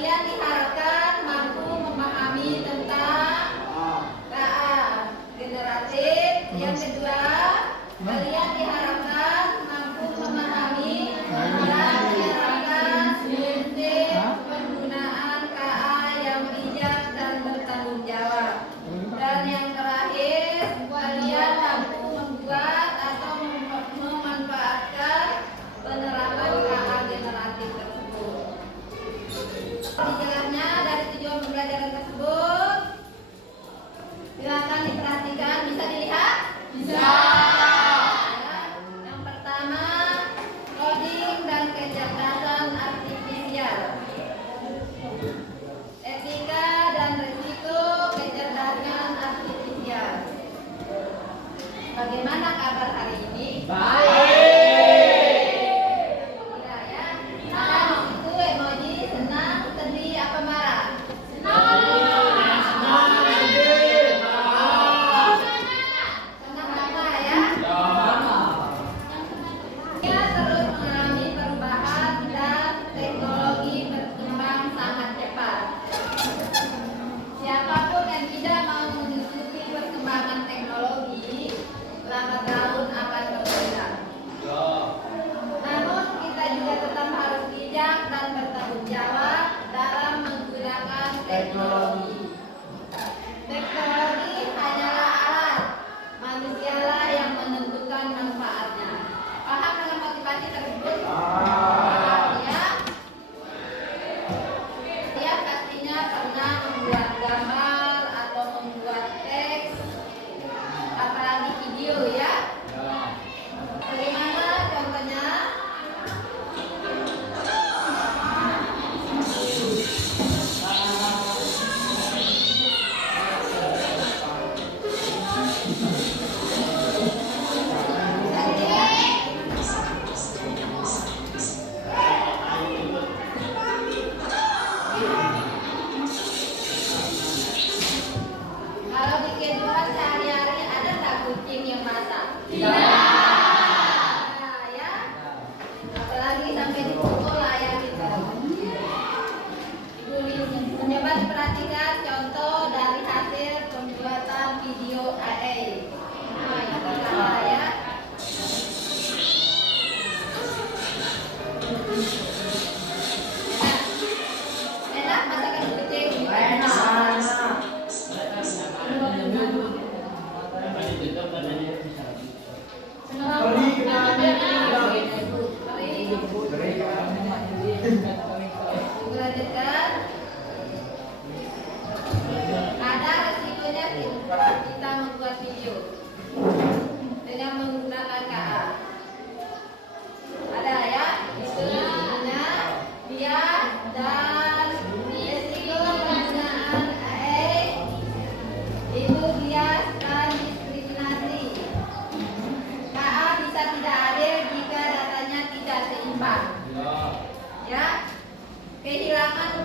Kalian diharapkan mampu memahami tentang KA generatif. Yang kedua, kalian diharapkan mampu memahami dan menerapkan prinsip penggunaan KA yang bijak dan bertanggung jawab. Dan yang terakhir, kalian mampu membuat atau memanfaatkan penerapan KA generatif tersebut. Dijelasnya dari tujuan pembelajaran tersebut, silakan diperhatikan. Bisa dilihat? Bisa. Yang pertama, coding dan kecerdasan artifisial. Etika dan risiko kecerdasan artifisial. Bagaimana kabar hari ini? Baik. Tidak ya? Ada di situ emoji senang, sedih, apa marah? Senang apa ya? Dia terus mengalami perubahan dan teknologi berkembang sangat cepat. Siapapun yang tidak mau menyusupi perkembangan teknologi, lambat laun akan berbeda. Namun kita juga tetap harus bijak dan bertanggung jawab dalam menggunakan teknologi. Teknologi hanyalah alat, manusialah yang menentukan manfaatnya. Paham dengan motivasi tersebut? Ya. Dia pastinya pernah membuat gambar atau membuat teks, apalagi video ya. Bagaimana contohnya? Kalau di kehidupan sehari-hari ada nggak kucing yang masak? Nah, ya. Apalagi sampai di toko lah ya gitu. Coba diperhatikan contoh dari hasil pembuatan video AA. Nah, yang pertama ya. Enak masakan kucing? Lanjutkan. Ada resikonya kita membuat video dengan menggunakan KA. Ada ya, istilahnya bias dan risiko penggunaan AI itu bias dan diskriminasi. KA bisa tidak adil jika datanya tidak seimbang. Ya, kehilangan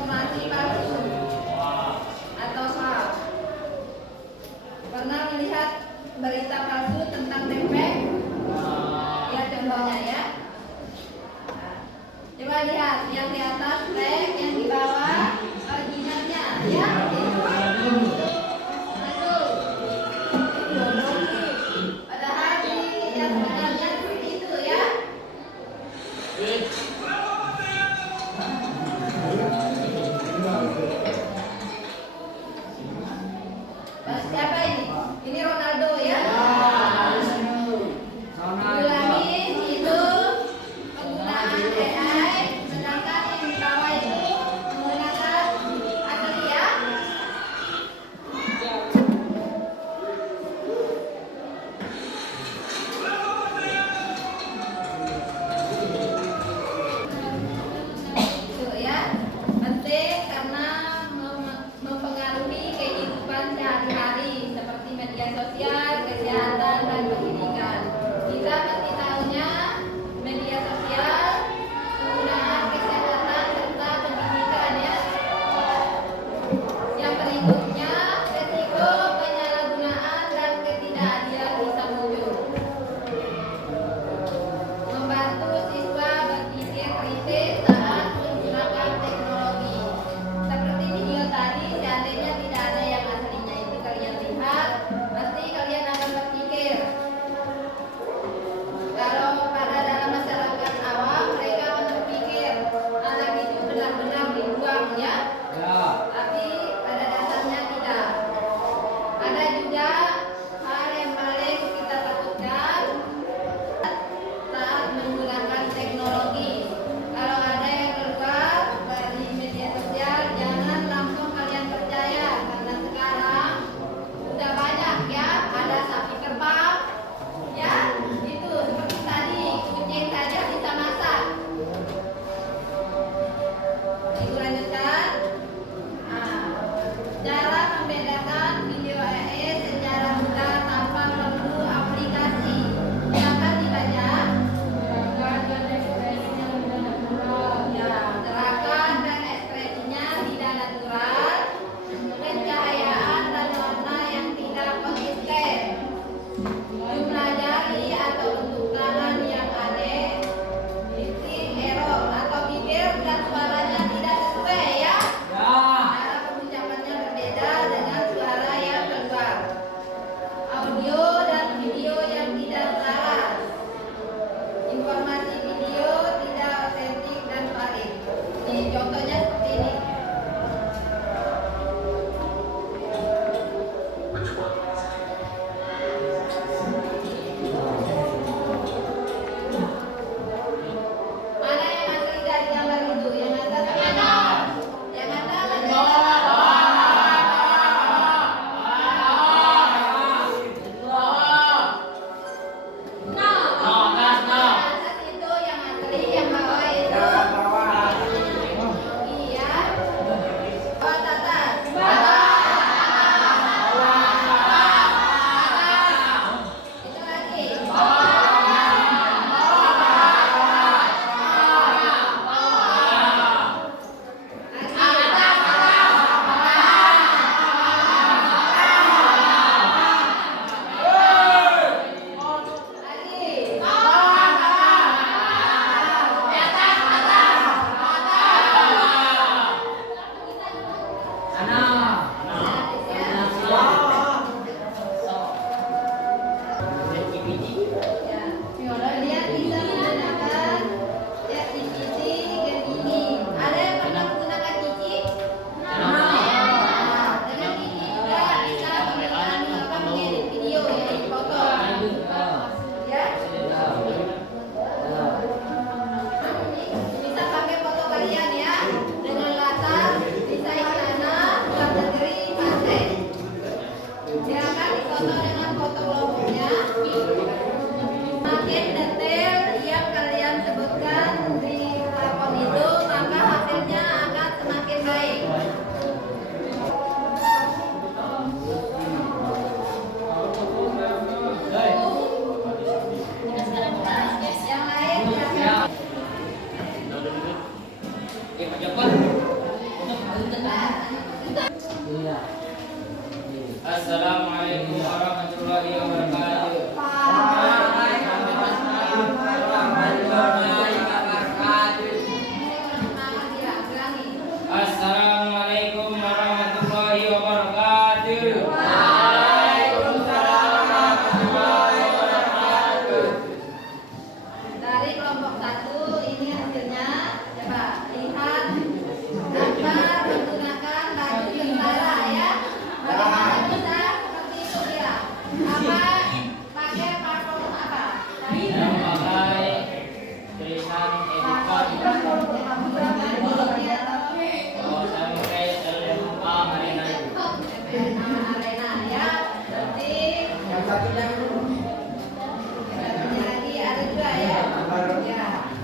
informasi palsu atau hoax. Pernah melihat berita palsu tentang tempe? Ya, contohnya ya. Nah, coba lihat yang di atas fake, yang di bawah originalnya, ya. Betul. Padahal yang sebenarnya seperti itu ya. Siapa ini? Ini Ronaldo ya. Ulangi itu penggunaan AI, sedangkan yang di bawah itu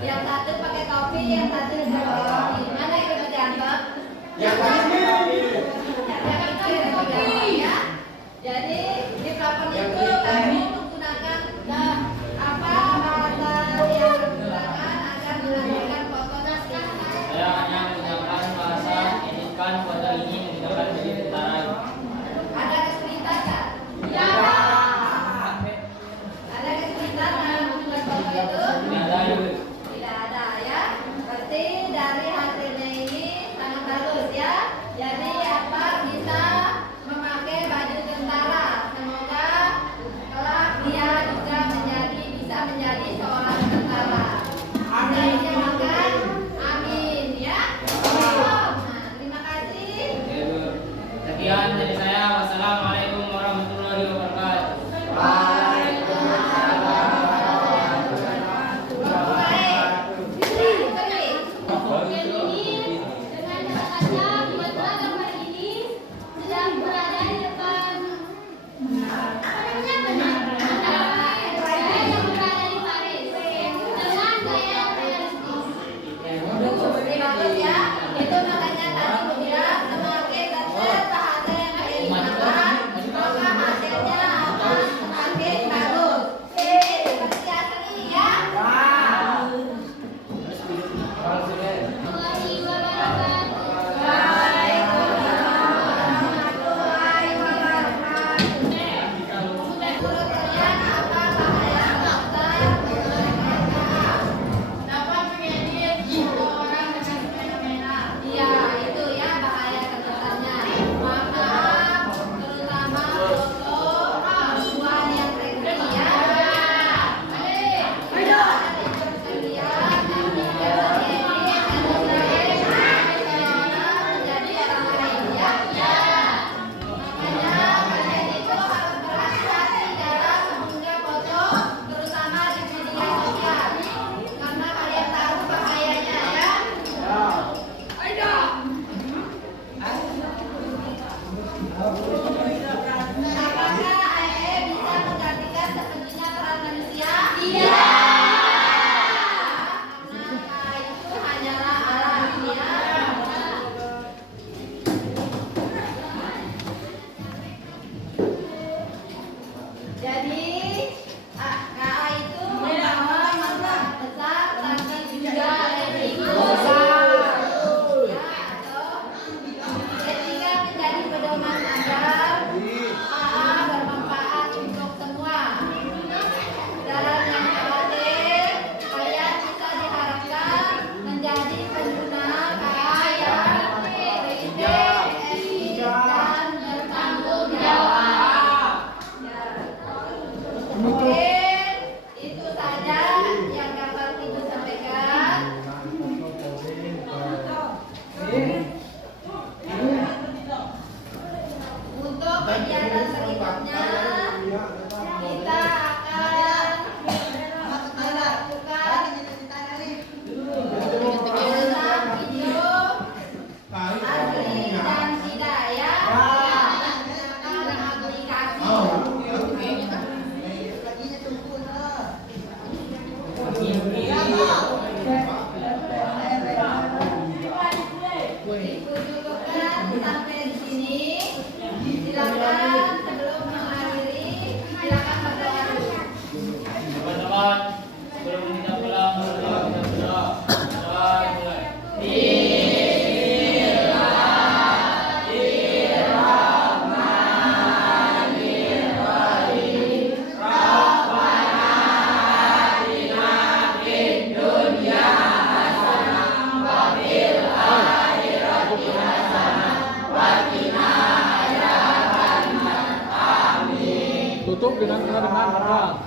Yang satu pakai topi, yang satu topi. Mana yang lebih ganteng? Yang tadi Ya. Jadi di plafon itu kamu menggunakan bahasa yang digunakan agar menyampaikan foto tersebut. Saya hanya menggunakan bahasa editkan foto ini menggunakan baju tentara. Ada kesulitan tak? Ya. Ada kesulitan dalam membuat foto itu? Tidak ada Ibu. Tidak ada ya. Berarti dari hasilnya ini sangat bagus ya. Jadi apa bisa memakai baju tentara. Semoga kelak dia juga bisa menjadi seorang tentara. Amin. Makan. Amin ya. Nah, terima kasih. Oke, Ibu. Sekian dari saya. Wassalamualaikum warahmatullahi wabarakatuh. Yang ini dengan kata-kata buatlah gambar ini sedang berada di depan yang berada di Paris dengan gaya realistis. Bagus ya. Itu makanya tadi Bu bilang semakin dekat bahasa yang digunakan, maka hasilnya akan semakin bagus. Seperti asli ya. Warahmatullahi wabarakatuh. Waalaikumsalam warahmatullahi wabarakatuh. Menurut kalian apa bahaya komputer? Dapat mengedit foto orang dengan fenomena. Iya, itu ya bahaya komputernya. Maka terutama foto perempuan yang seksi ya. Ayo. Menjadi orang lain ya. Makanya kalian itu harus berhati-hati dalam mengunggah foto, terutama di media sosial, karena kalian tahu bahayanya ya. Apakah AE bisa menggantikan sepenuhnya peran manusia? Iya. Karena itu hanyalah alat ya. Jadi KA itu membawa manfaat besar tapi juga resiko besar. Ya, atau ketika menjadi pedoman agar KA bermanfaat untuk semua. Dalam yang khawatir, kalian bisa diharapkan menjadi pengguna KA yang beretik, dan bertanggung jawab. Ya. Mungkin itu saja yang dapat Ibu sampaikan. Untuk kegiatan berikutnya kita akan melakukan pengenalan video asli dan tidak ya. Menggunakan aplikasi. Dicukupkan sampai di sini. Silakan sebelum mengakhiri, silakan berdoa dulu. Teman-teman, sebelum kita pulang, berdoa kita berdoa. Doa mulai. Tutup dengan apa?